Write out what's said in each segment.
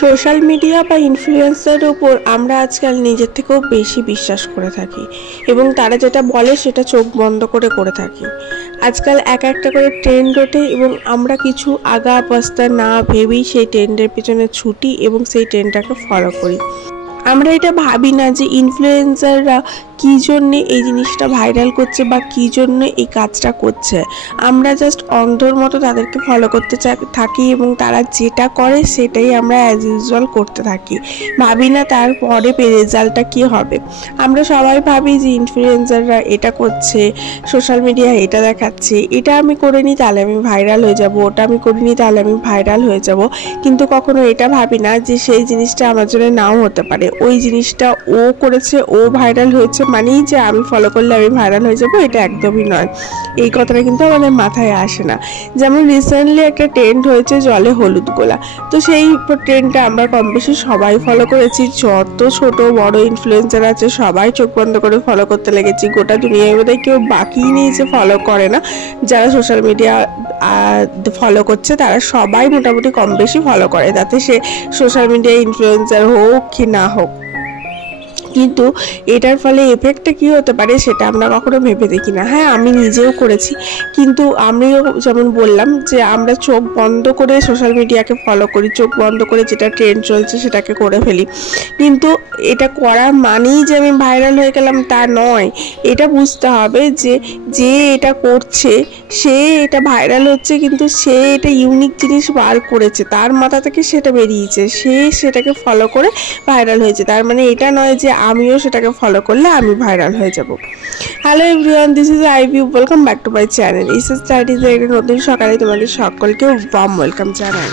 Social media বা ইনফ্লুয়েন্সারের উপর আমরা আজকাল নিজের থেকেও বেশি বিশ্বাস করে থাকি এবং তারা যেটা বলে সেটা চোখ বন্ধ করে থাকি। আজকাল এক একটা করে ট্রেন্ড ওঠে এবং আমরা কিছু আগা পাস্তা না ভেবেই সেই ট্রেন্ডের পিছনে ছুটি এবং সেই ট্রেন্ডটাকে ফলো করি। আমরা এটা ভাবি না যে ইনফ্লুয়েন্সাররা কী জন্যে এই জিনিসটা ভাইরাল করছে বা কী জন্য এই কাজটা করছে। আমরা জাস্ট অন্ধর মতো তাদেরকে ফলো করতে থাকি এবং তারা যেটা করে সেটাই আমরা অ্যাজ ইউজুয়াল করতে থাকি, ভাবি না তারপরে রেজাল্টটা কী হবে। আমরা সবাই ভাবি যে ইনফ্লুয়েন্সাররা এটা করছে, সোশ্যাল মিডিয়া এটা দেখাচ্ছে, এটা আমি করে নিই তাহলে আমি ভাইরাল হয়ে যাব, ওটা আমি করে নিই তাহলে আমি ভাইরাল হয়ে যাব, কিন্তু কখনো এটা ভাবি না যে সেই জিনিসটা আমার জন্য নাও হতে পারে। ওই জিনিসটা ও করেছে, ও ভাইরাল হয়েছে মানেই যে আমি ফলো করলে আমি ভাইরাল হয়ে যাব, এটা একদমই নয়। এই কথাটা কিন্তু আমাদের মাথায় আসে না। যেমন রিসেন্টলি একটা ট্রেন্ড হয়েছে জলে হলুদ গোলা, তো সেই ট্রেন্ডটা আমরা কম বেশি সবাই ফলো করেছি। যত ছোট বড় ইনফ্লুয়েন্সার আছে সবাই চোখ বন্ধ করে ফলো করতে লেগেছি। গোটা দুনিয়ার মধ্যে কেউ বাকি নেই যে ফলো করে না। যারা সোশ্যাল মিডিয়া ফলো করছে তারা সবাই মোটামুটি কম বেশি ফলো করে, তাতে সে সোশ্যাল মিডিয়া ইনফ্লুয়েন্সার হোক কি না হোক। কিন্তু এটার ফলে এফেক্টটা কী হতে পারে সেটা আমরা কখনো ভেবে দেখি না। হ্যাঁ, আমি নিজেও করেছি, কিন্তু আমিও যেমন বললাম যে আমরা চোখ বন্ধ করে সোশ্যাল মিডিয়াকে ফলো করি, চোখ বন্ধ করে যেটা ট্রেন্ড চলছে সেটাকে করে ফেলি। কিন্তু এটা করা মানেই যে আমি ভাইরাল হয়ে গেলাম তা নয়। এটা বুঝতে হবে যে যে এটা করছে সে এটা ভাইরাল হচ্ছে, কিন্তু সে এটা ইউনিক জিনিস বার করেছে, তার মাথা থেকে সেটা বেরিয়েছে, সে সেটাকে ফলো করে ভাইরাল হয়েছে। তার মানে এটা নয় যে আমিও সেটাকে ফলো করলে আমি ভাইরাল হয়ে যাব। হ্যালো এভরিওয়ান, দিস ইজ আইভিউ, welcome back to my channel ইসএস স্টাডিজের একটা নতুন সকালে তোমাদের সকলকে ওয়ার্ম ওয়েলকাম জানাই।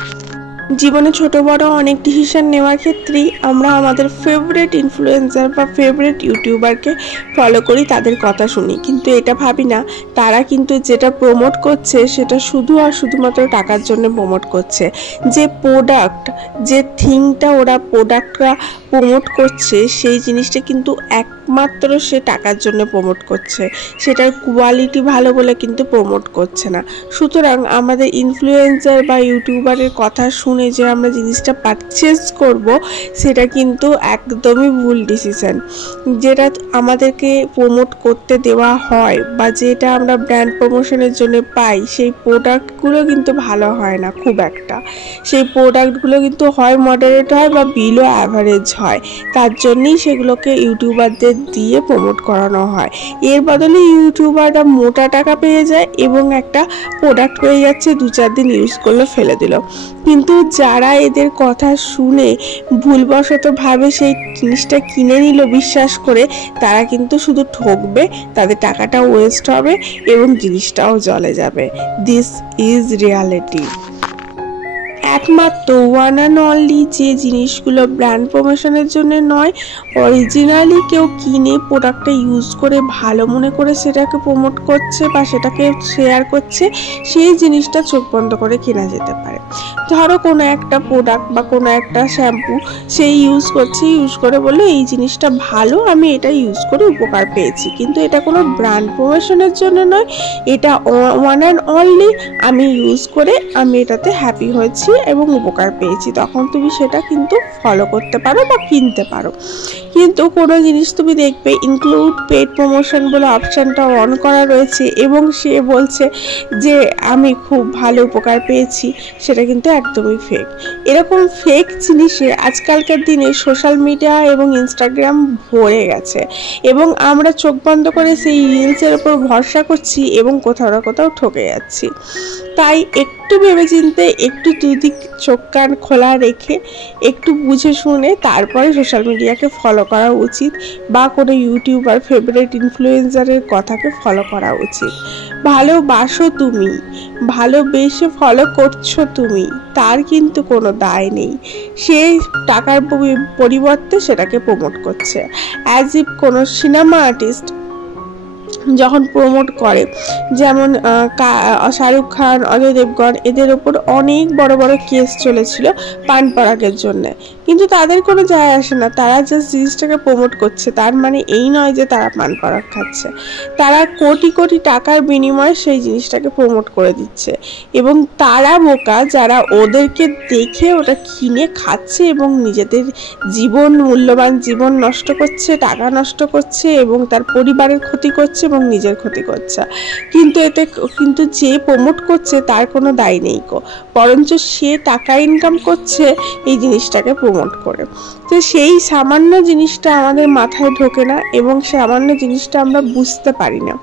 জীবনে ছোট বড় অনেক ডিসিশন নেওয়ার ক্ষেত্রেই আমরা আমাদের ফেভারিট ইনফ্লুয়েন্সার বা ফেভারিট ইউটিউবারকে ফলো করি, তাদের কথা শুনি, কিন্তু এটা ভাবি না তারা কিন্তু যেটা প্রমোট করছে সেটা শুধু আর শুধুমাত্র টাকার জন্য প্রমোট করছে। যে প্রোডাক্ট, যে থিংটা ওরা প্রোডাক্টরা প্রমোট করছে সেই জিনিসটা কিন্তু একমাত্র সে টাকার জন্য প্রমোট করছে, সেটার কোয়ালিটি ভালো বলে কিন্তু প্রমোট করছে না। সুতরাং আমাদের ইনফ্লুয়েন্সার বা ইউটিউবারের কথা শুনে যে আমরা জিনিসটা পারচেজ করব সেটা কিন্তু একদমই ভুল ডিসিশন। যেটা আমাদেরকে প্রমোট করতে দেওয়া হয় বা যেটা আমরা ব্র্যান্ড প্রমোশনের জন্য পাই সেই প্রোডাক্টগুলো কিন্তু ভালো হয় না খুব একটা। সেই প্রোডাক্টগুলো কিন্তু হয় মডারেট হয় বা বিলো অ্যাভারেজ হয়, তার জন্যই সেগুলোকে ইউটিউবারদের দিয়ে প্রমোট করানো হয়। এর বদলে ইউটিউবাররা মোটা টাকা পেয়ে যায় এবং একটা প্রোডাক্ট পেয়ে যাচ্ছে, 2-4 দিন ইউজ করলে ফেলে দিল। কিন্তু যারা এদের কথা শুনে ভুলবশতভাবে সেই জিনিসটা কিনে নিল বিশ্বাস করে, তারা কিন্তু শুধু ঠকবে, তাদের টাকাটা ওয়েস্ট হবে এবং জিনিসটাও জ্বলে যাবে। This is reality. একমাত্র ওয়ান অ্যান্ড অনলি যে জিনিসগুলো ব্র্যান্ড প্রমোশনের জন্য নয়, অরিজিনালি কেউ কিনে প্রোডাক্টটা ইউজ করে ভালো মনে করে সেটাকে প্রমোট করছে বা সেটাকে শেয়ার করছে, সেই জিনিসটা চোখ বন্ধ করে কেনা যেতে পারে। ধরো কোনো একটা প্রোডাক্ট বা কোনো একটা শ্যাম্পু সেই ইউজ করছে, ইউজ করে বললো এই জিনিসটা ভালো, আমি এটা ইউজ করে উপকার পেয়েছি, কিন্তু এটা কোনো ব্র্যান্ড প্রমোশনের জন্য নয়, এটা ওয়ান অ্যান্ড অনলি আমি ইউজ করে আমি এটাতে হ্যাপি হয়েছি এবং উপকার পেয়েছি, তখন তুমি সেটা কিন্তু ফলো করতে পারো বা কিনতে পারো। কিন্তু কোনো জিনিস তুমি দেখবে ইনক্লুড পেড প্রমোশন বলে অপশানটা অন করা রয়েছে এবং সে বলছে যে আমি খুব ভালো উপকার পেয়েছি, সেটা কিন্তু একদমই ফেক। এরকম ফেক জিনিসে আজকালকার দিনে সোশ্যাল মিডিয়া এবং ইনস্টাগ্রাম ভরে গেছে এবং আমরা চোখ বন্ধ করে সেই রিলসের ওপর ভরসা করছি এবং কোথাও না কোথাও ঠকে যাচ্ছি। তাই একটু ভেবেচিন্তে, একটু দুদিক চোখ কান খোলা রেখে, একটু বুঝে শুনে তারপরে সোশ্যাল মিডিয়াকে ফলো করা উচিত বা কোনো ইউটিউবার ফেভারিট ইনফ্লুয়েন্সারের কথাকে ফলো করা উচিত। ভালোবাসো তুমি, ভালোবেসে ফলো করছো তুমি, তার কিন্তু কোনো দায় নেই। সে টাকার পরিবর্তে সেটাকে প্রমোট করছে। অ্যাজ ইফ কোনো সিনেমা আর্টিস্ট যখন প্রমোট করে, যেমন শাহরুখ খান, অজয় দেবগন, এদের ওপর অনেক বড় বড় কেস চলেছিল পান পরাগের জন্য, কিন্তু তাদের কোনো যায় আসে না, তারা জাস্ট জিনিসটাকে প্রমোট করছে। তার মানে এই নয় যে তারা পান পরাগ খাচ্ছে, তারা কোটি কোটি টাকার বিনিময়ে সেই জিনিসটাকে প্রমোট করে দিচ্ছে। এবং তারা বোকা যারা ওদেরকে দেখে ওটা কিনে খাচ্ছে এবং নিজেদের জীবন, মূল্যবান জীবন নষ্ট করছে, টাকা নষ্ট করছে এবং তার পরিবারের ক্ষতি করছে এবং নিজের ক্ষতি করছে। কিন্তু যে প্রমোট করছে তার কোনো দায় নেই গো, বরঞ্চ সে টাকা ইনকাম করছে এই জিনিসটাকে প্রমোট করে। তো সেই সামান্য জিনিসটা আমাদের মাথায় ঢোকে না এবং সামান্য জিনিসটা আমরা বুঝতে পারি না।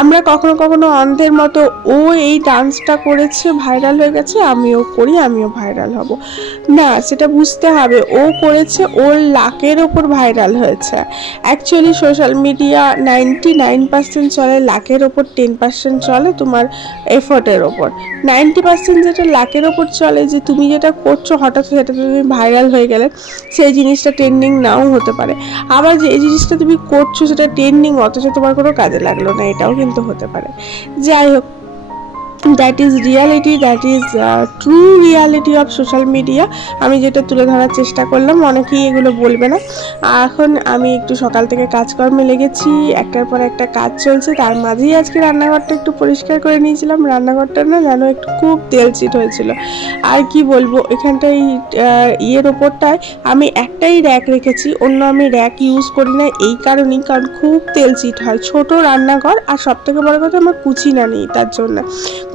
আমরা কখনো কখনো অন্ধের মতো, ও এই ডান্সটা করেছে ভাইরাল হয়ে গেছে, আমিও করি, আমিও ভাইরাল হব। না, সেটা বুঝতে হবে ও করেছে, ওর লাকের ওপর ভাইরাল হয়েছে। অ্যাকচুয়ালি সোশ্যাল মিডিয়া 99% চলে লাকের ওপর, 10% চলে তোমার এফোর্টের ওপর। 90% যেটা লাকের ওপর চলে, যে তুমি যেটা করছো হঠাৎ সেটা তুমি ভাইরাল হয়ে গেলে সেই জিনিসটা ট্রেন্ডিং নাও হতে পারে। আবার যে এই জিনিসটা তুমি করছো সেটা ট্রেন্ডিং অথচ তোমার কোনো কাজে লাগলো না, এটাও কিন্তু হতে পারে। যাই হোক, that is reality, that is true reality of social media. আমি যেটা তুলে ধরার চেষ্টা করলাম, অনেকেই এগুলো বলবে না। এখন আমি একটু সকাল থেকে কাজকর্মে লেগেছি, একটার পর একটা কাজ চলছে, তার মাঝেই আজকে রান্নাঘরটা একটু পরিষ্কার করে নিয়েছিলাম। রান্নাঘরটা না যেন একটু খুব তেল চিট হয়েছিল। আর কি বলবো, এখানটায় ইয়ের ওপরটায় আমি একটাই র্যাক রেখেছি, অন্য আমি র্যাক ইউজ করি না এই কারণেই, কারণ খুব তেল চিট হয়। ছোট রান্নাঘর, আর সব থেকে বড় কথা আমার কুচিনা নেই, তার জন্য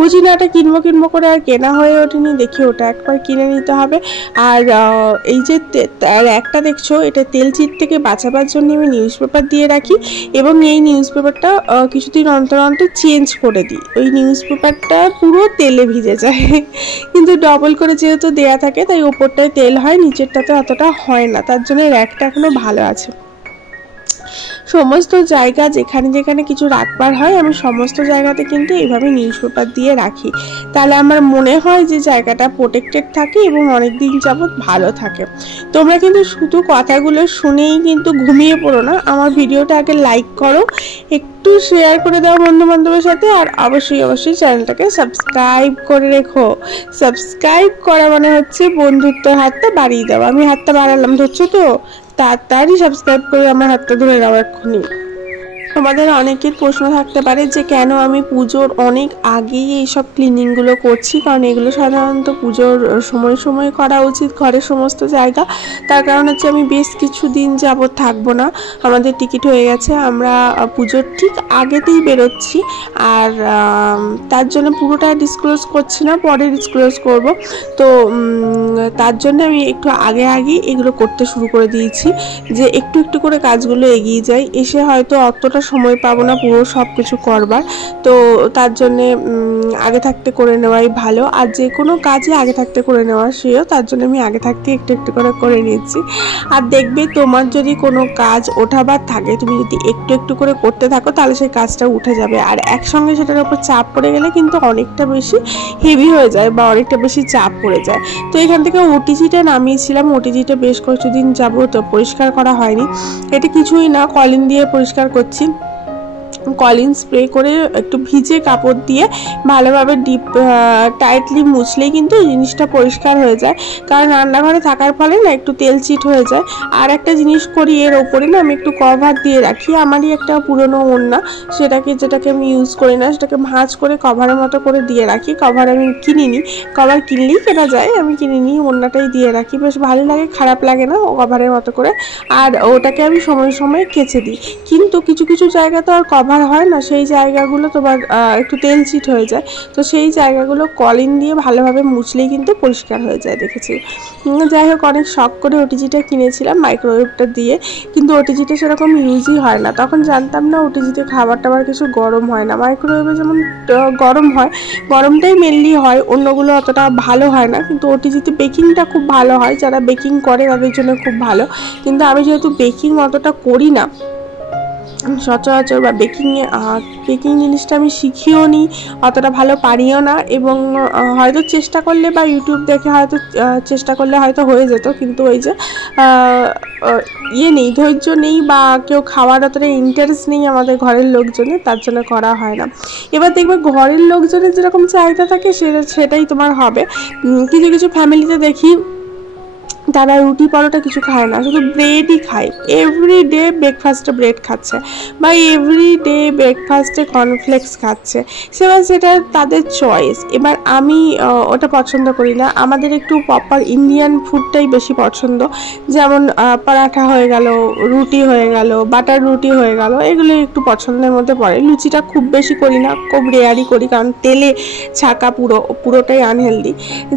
কুচিনাটা কিনবো করে আর কেনা হয়ে ওঠেনি। দেখি ওটা একবার কিনে নিতে হবে। আর এই যে র্যাকটা দেখছো, এটা তেল চিট থেকে বাঁচাবার জন্য আমি নিউজ পেপার দিয়ে রাখি এবং এই নিউজ পেপারটা কিছুদিন অন্তর অন্তর চেঞ্জ করে দিই। ওই নিউজ পেপারটা পুরো তেলে ভিজে যায়, কিন্তু ডবল করে যেহেতু দেয়া থাকে তাই ওপরটায় তেল হয়, নিচেরটাতে অতটা হয় না, তার জন্য র্যাকটা এখনো ভালো আছে। সমস্ত জায়গা যেখানে যেখানে কিছু রাখবার হয় আমি সমস্ত জায়গাতে কিন্তু এইভাবে নিউজ পেপার দিয়ে রাখি, তাহলে আমার মনে হয় যে জায়গাটা প্রোটেক্টেড থাকে এবং অনেক দিন যাবত ভালো থাকে। তোমরা কিন্তু শুধু কথাগুলো শুনেই কিন্তু ঘুমিয়ে পড়ো না, আমার ভিডিওটা আগে লাইক করো, একটু শেয়ার করে দাও বন্ধু বান্ধবের সাথে, আর অবশ্যই চ্যানেলটাকে সাবস্ক্রাইব করে রেখো। সাবস্ক্রাইব করা মানে হচ্ছে বন্ধুত্বের হাতটা বাড়িয়ে দেওয়া। আমি হাতটা বাড়ালাম, ধরছো তো? তাড়াতাড়ি সাবস্ক্রাইব করে আমার হাতটা ধরে নাও এক্ষুনি। তোমাদের অনেকের প্রশ্ন থাকতে পারে যে কেন আমি পুজোর অনেক আগেই এইসব ক্লিনিংগুলো করছি, কারণ এগুলো সাধারণত পুজোর সময় করা উচিত ঘরের সমস্ত জায়গা। তার কারণ হচ্ছে আমি বেশ কিছু দিন যাবত থাকবো না, আমাদের টিকিট হয়ে গেছে, আমরা পুজোর ঠিক আগেতেই বেরোচ্ছি। আর তার জন্য পুরোটা ডিসক্লোজ করছি না, পরে ডিসক্লোজ করব। তো তার জন্য আমি একটু আগে এগুলো করতে শুরু করে দিয়েছি, যে একটু একটু করে কাজগুলো এগিয়ে যায়। এসে হয়তো অতটা সময় পাবো না পুরো সব কিছু করবার, তো তার জন্যে আগে থাকতে করে নেওয়াই ভালো। আর যে কোনো কাজই আগে থাকতে করে নেওয়া সেও, তার জন্য আমি আগে থাকতে একটু একটু করে নিচ্ছি। আর দেখবে তোমার যদি কোনো কাজ ওঠাবার থাকে, তুমি যদি একটু একটু করে করতে থাকো তাহলে সেই কাজটা উঠে যাবে। আর একসঙ্গে সেটার উপর চাপ পড়ে গেলে কিন্তু অনেকটা বেশি হেভি হয়ে যায় বা অনেকটা বেশি চাপ পড়ে যায়। তো এখান থেকে ওটিজিটা নামিয়েছিলাম, ওটিজিটা বেশ কিছুদিন যাবত পরিষ্কার করা হয়নি। এটা কিছুই না, কলিন দিয়ে পরিষ্কার করছি। কলিন স্প্রে করে একটু ভিজে কাপড় দিয়ে ভালোভাবে টাইটলি মুছলেই কিন্তু এই জিনিসটা পরিষ্কার হয়ে যায়, কারণ রান্নাঘরে থাকার ফলে না একটু তেল চিট হয়ে যায়। আর একটা জিনিস করি, এর ওপরে না আমি একটু কভার দিয়ে রাখি, আমারই একটা পুরনো ওড়না, যেটাকে আমি ইউজ করি না, সেটাকে ভাঁজ করে কভারের মতো করে দিয়ে রাখি। কভার আমি কিনিনি, কভার কিনলেই কেনা যায়, আমি কিনিনি, ওড়নাটাই দিয়ে রাখি, বেশ ভালো লাগে, খারাপ লাগে না কভারের মতো করে। আর ওটাকে আমি সময় কেচে দিই। কিন্তু কিছু কিছু জায়গা তো আর কভার হয় না, সেই জায়গাগুলো তোমার একটু তেল চিট হয়ে যায়, তো সেই জায়গাগুলো কলিন দিয়ে ভালোভাবে মুছলেই কিন্তু পরিষ্কার হয়ে যায়, দেখেছি। যাই হোক, অনেক শখ করে ওটিজিটা কিনেছিলাম মাইক্রোওয়েভটা দিয়ে, কিন্তু ওটিজিটা সেরকম ইউজই হয় না। তখন জানতাম না ওটিজিতে খাবার টাবার কিছু গরম হয় না, মাইক্রোওয়েভে যেমন গরম হয়, গরমটাই মেনলি হয়, অন্যগুলো অতটা ভালো হয় না। কিন্তু ওটিজিতে বেকিংটা খুব ভালো হয়, যারা বেকিং করে তাদের জন্য খুব ভালো। কিন্তু আমি যেহেতু বেকিং অতটা করি না সচরাচর, বা বেকিং জিনিসটা আমি শিখিও নি, অতটা ভালো পারিও না, এবং হয়তো চেষ্টা করলে বা ইউটিউব দেখে হয়তো চেষ্টা করলে হয়তো হয়ে যেত, কিন্তু ওই যে নেই, ধৈর্য নেই, বা কেউ খাওয়ার অতটা ইন্টারেস্ট নেই আমাদের ঘরের লোকজনের, তার জন্য করা হয় না। এবার দেখবে ঘরের লোকজনের যেরকম চাহিদা থাকে সেটাই তোমার হবে। কিছু কিছু ফ্যামিলিতে দেখি তারা রুটি পরোটা কিছু খায় না, শুধু ব্রেডই খায়। এভরিডে ব্রেকফাস্টে ব্রেড খাচ্ছে বা এভরিডে ব্রেকফাস্টে কর্নফ্লেক্স খাচ্ছে, সেটা তাদের চয়েস। এবার আমি ওটা পছন্দ করি না, আমাদের একটু প্রপার ইন্ডিয়ান ফুডটাই বেশি পছন্দ, যেমন পরাঠা হয়ে গেল, রুটি হয়ে গেল, বাটার রুটি হয়ে গেল, এগুলো একটু পছন্দের মধ্যে পড়ে। লুচিটা খুব বেশি করি না, খুব রেয়ারই করি, কারণ তেলে ছাকা পুরোটাই আনহেলদি।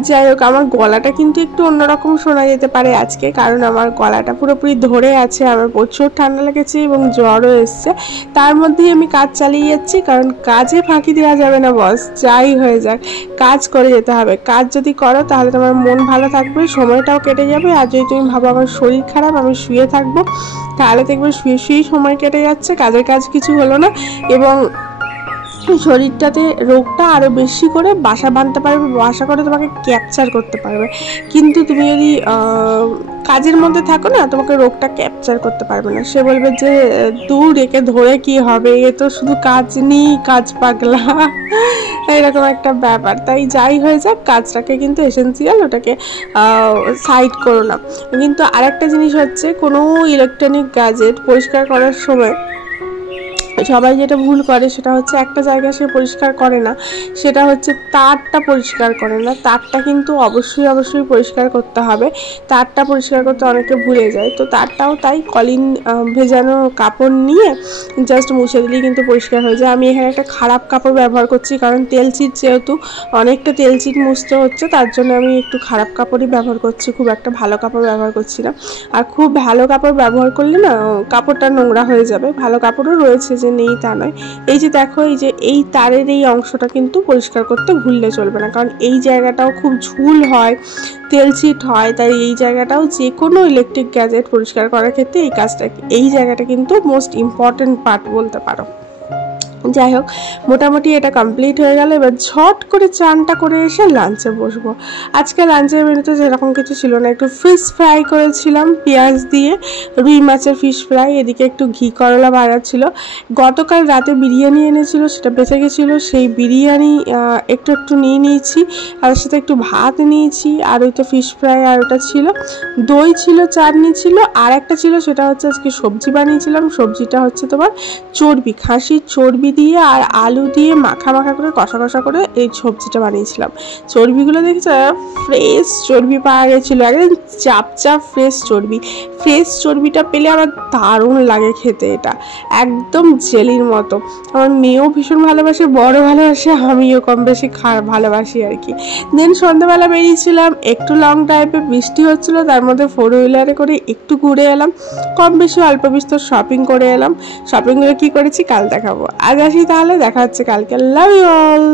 যাই হোক, আমার গলাটা কিন্তু একটু অন্যরকম শোনা যেতে পারে আজকে, কারণ আমার গলাটা পুরোপুরি ধরে আছে, আমার প্রচুর ঠান্ডা লেগেছে এবং জ্বরও এসছে। তার মধ্যেই আমি কাজ চালিয়ে যাচ্ছি, কারণ কাজে ফাঁকি দেওয়া যাবে না বস, যাই হয়ে যাক কাজ করে যেতে হবে। কাজ যদি করো তাহলে তোমার মন ভালো থাকবে, সময়টাও কেটে যাবে। আর যদি তুমি ভাবো আমার শরীর খারাপ, আমি শুয়ে থাকবো, তাহলে দেখবে শুয়ে শুয়েই সময় কেটে যাচ্ছে, কাজের কাজ কিছু হলো না, এবং শরীরটাতে রোগটা আরও বেশি করে বাসা বাঁধতে পারবে, বাসা করে তোমাকে ক্যাপচার করতে পারবে। কিন্তু তুমি যদি কাজের মধ্যে থাকো না, তোমাকে রোগটা ক্যাপচার করতে পারবে না। সে বলবে যে দূর, একে ধরে কি হবে, এ তো শুধু কাজ নেই, কাজ পাগলা, এরকম একটা ব্যাপার। তাই যাই হয়ে যাক, কাজটাকে কিন্তু এসেন্সিয়াল, ওটাকে সাইড করো না। কিন্তু আরেকটা জিনিস হচ্ছে, কোনো ইলেকট্রনিক গ্যাজেট পরিষ্কার করার সময় সবাই যেটা ভুল করে সেটা হচ্ছে একটা জায়গা সে পরিষ্কার করে না, সেটা হচ্ছে তারটা পরিষ্কার করে না। তারটা কিন্তু অবশ্যই পরিষ্কার করতে হবে, তারটা পরিষ্কার করতে অনেকে ভুলে যায়। তো তারটাও তাই, কলিন ভেজানো কাপড় নিয়ে জাস্ট মুছে দিলেই কিন্তু পরিষ্কার হয়ে যায়। আমি এখানে একটা খারাপ কাপড় ব্যবহার করছি, কারণ তেলচিট যেহেতু অনেকটা তেলচিট মুছতে হচ্ছে, তার জন্য আমি একটু খারাপ কাপড়ই ব্যবহার করছি, খুব একটা ভালো কাপড় ব্যবহার করছি না। আর খুব ভালো কাপড় ব্যবহার করলে না কাপড়টা নোংরা হয়ে যাবে। ভালো কাপড়ও রয়েছে যে নেই তা নয়। এই যে দেখো, এই তারের এই অংশটা কিন্তু পরিষ্কার করতে ভুললে চলবে না, কারণ এই জায়গাটাও খুব ঝুল হয়, তেলচিট হয়। তাই এই জায়গাটাও যে কোনো ইলেকট্রিক গ্যাজেট পরিষ্কার করার ক্ষেত্রে এই জায়গাটা কিন্তু মোস্ট ইম্পর্টেন্ট পার্ট বলতে পারো। যাই হোক, মোটামুটি এটা কমপ্লিট হয়ে গেল। এবার ঝট করে চানটা করে এসে লাঞ্চে বসবো। আজকে লাঞ্চের মেনুতে সেরকম কিছু ছিল না, একটু ফিশ ফ্রাই করেছিলাম পেঁয়াজ দিয়ে, রুই মাছের ফিশ ফ্রাই, এদিকে একটু ঘি করলা ভাজা ছিল। গতকাল রাতে বিরিয়ানি এনেছিল, সেটা বেঁচে গেছিলো, সেই বিরিয়ানি একটু নিয়ে নিয়েছি, আর সাথে একটু ভাত নিয়েছি, আর ওই তো ফিশ ফ্রাই, আর ওটা ছিল দই ছিল, চাটনি ছিল, আর একটা ছিল সেটা হচ্ছে আজকে সবজি বানিয়েছিলাম। সবজিটা হচ্ছে তোমার চর্বি, খাসির চর্বি দিয়ে আর আলু দিয়ে মাখা করে কষা করে এই সবজিটা বানিয়েছিলাম। চর্বিগুলো দেখেছো, ফ্রেশ চর্বি পাওয়া গেছিলো, একদম চাপ ফ্রেশ চর্বি। ফ্রেশ চর্বিটা পেলে আমার দারুণ লাগে খেতে, এটা একদম জেলির মতো। আমার মেয়েও ভীষণ ভালোবাসে, বড় ভালোবাসে, আমিও কম বেশি ভালোবাসি আর কি। দেন সন্ধ্যাবেলা বেরিয়েছিলাম, একটু লং ড্রাইভে, বৃষ্টি হচ্ছিলো, তার মধ্যে 4 হুইলারে করে একটু ঘুরে এলাম, কম বেশি অল্প বিস্তর শপিং করে এলাম। শপিংগুলো কি করেছি কাল দেখাবো। আজ আসি তাহলে, দেখা হচ্ছে কালকে। Love you all.